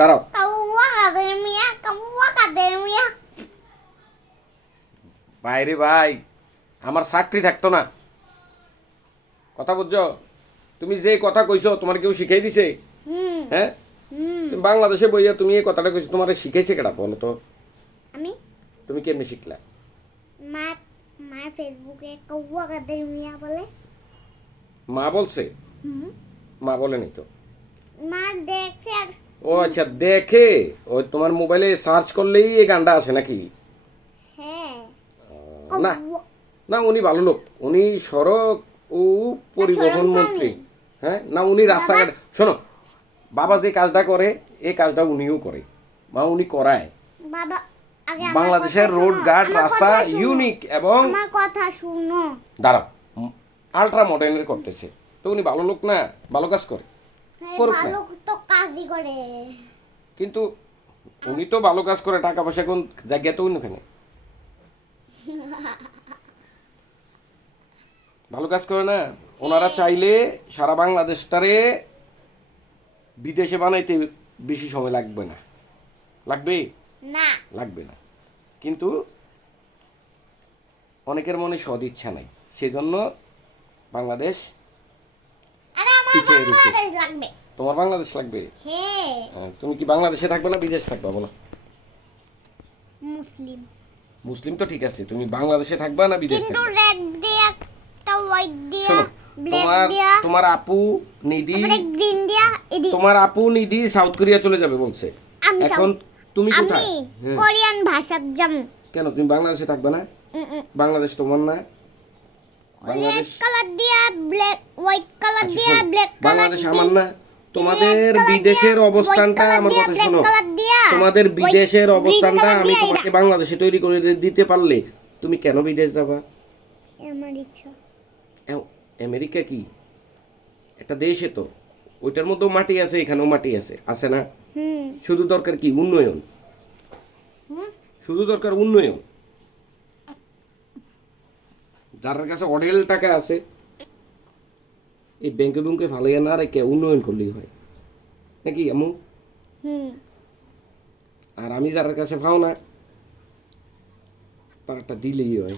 দাঁড়াও। বাইরে ভাই, আমার চাকরি থাকতো না। কথা বুঝছো? তুমি যে কথা কইছো তোমার কেউ শিখাই দিছে? হ্যাঁ, তুমি বাংলাদেশে বইয়া তুমি এই কথাটা কইছো, তোমার শিখাইছে কেডা বলো তো? আমি তুমি কেমনে শিখলা? মা মা ফেসবুকে কৌয়া কাদের মিয়া বলে। মা বলছে? মা বলেনি তো। মা দেখছে আর ও আচ্ছা, দেখে ওই তোমার মোবাইলে সার্চ করলেই এই গানটা আসে নাকি? হ্যাঁ না না, উনি ভালো লোক, উনি সড়ক ও পরিবহন সড়ক মন্ত্রী। আমি। হ্যাঁ না, উনি রাস্তাঘাট, শোনো, বাবা যে কাজটা করে এই কাজটা উনিও করে, মা উনি করায়। বাবা আগে আমার বাংলাদেশের কথা রোড শোনো, ঘাট আমার রাস্তা কথা শোনো। ইউনিক এবং আমার কথা শুনো। দাঁড়াও, আলট্রা মডার্নের করতেছে, তো উনি ভালো লোক না, ভালো কাজ করে, করুক না। ভালো তো কাজই করে। কিন্তু উনি তো ভালো কাজ করে, টাকা পয়সা কোন জায়গায় তো ওখানে ভালো কাজ করে না। ওনারা চাইলে সারা বাংলাদেশটারে বিদেশে বানাইতে বেশি সময় লাগবে না। লাগবে? না লাগবে না। কিন্তু অনেকের মনে সদ ইচ্ছা নাই, সেজন্য বাংলাদেশ আরে আমার পিছিয়ে রয়েছে। বাংলাদেশ লাগবে। তোমার বাংলাদেশ লাগবে? হ্যাঁ তুমি কি বাংলাদেশে থাকবে না বিদেশ থাকবা বলো? মুসলিম। মুসলিম তো ঠিক আছে, তুমি বাংলাদেশে থাকবা না বিদেশ কিন্তু থাকবা? রেড দিয়া একটা হোয়াইট দিয়া শোনো, ব্ল্যাক তোমার দিয়া তোমার আপু নিধি, তারপরে গ্রিন দিয়া এডি। তোমার আপু নিধি সাউথ কোরিয়া চলে যাবে বলছে। আমি এখন তুমি কোথায়? আমি হ্যাঁ। কোরিয়ান ভাষা জানি। কেন তুমি বাংলাদেশে থাকবে না? বাংলাদেশ তোমার না? রেড বাংলাদেশ কালার দিয়া ব্ল্যাক হোয়াইট কালার আচ্ছা, দিয়া শোনো, ব্ল্যাক কালার বাংলাদেশ আমার না। তোমাদের বিদেশের অবস্থানটা আমার কথা শোনো, তোমাদের বিদেশের অবস্থানটা আমি তোমাকে বাংলাদেশে তৈরি করে দিতে পারলে তুমি কেন বিদেশ যাবা? আমার ইচ্ছা। আমেরিকা কি একটা দেশে? তো ওইটার মধ্যেও মাটি আছে, এখানেও মাটি আছে, আছে না? শুধু দরকার কি উন্নয়ন, শুধু দরকার উন্নয়ন। যার কাছে অঢেল টাকা আছে এই ব্যাংকে ব্যাংকে ফালাইয়া না রেখে উন্নয়ন করলেই হয় নাকি আমু? আর আমি যার কাছে পাও না তার একটা দিলেই হয়।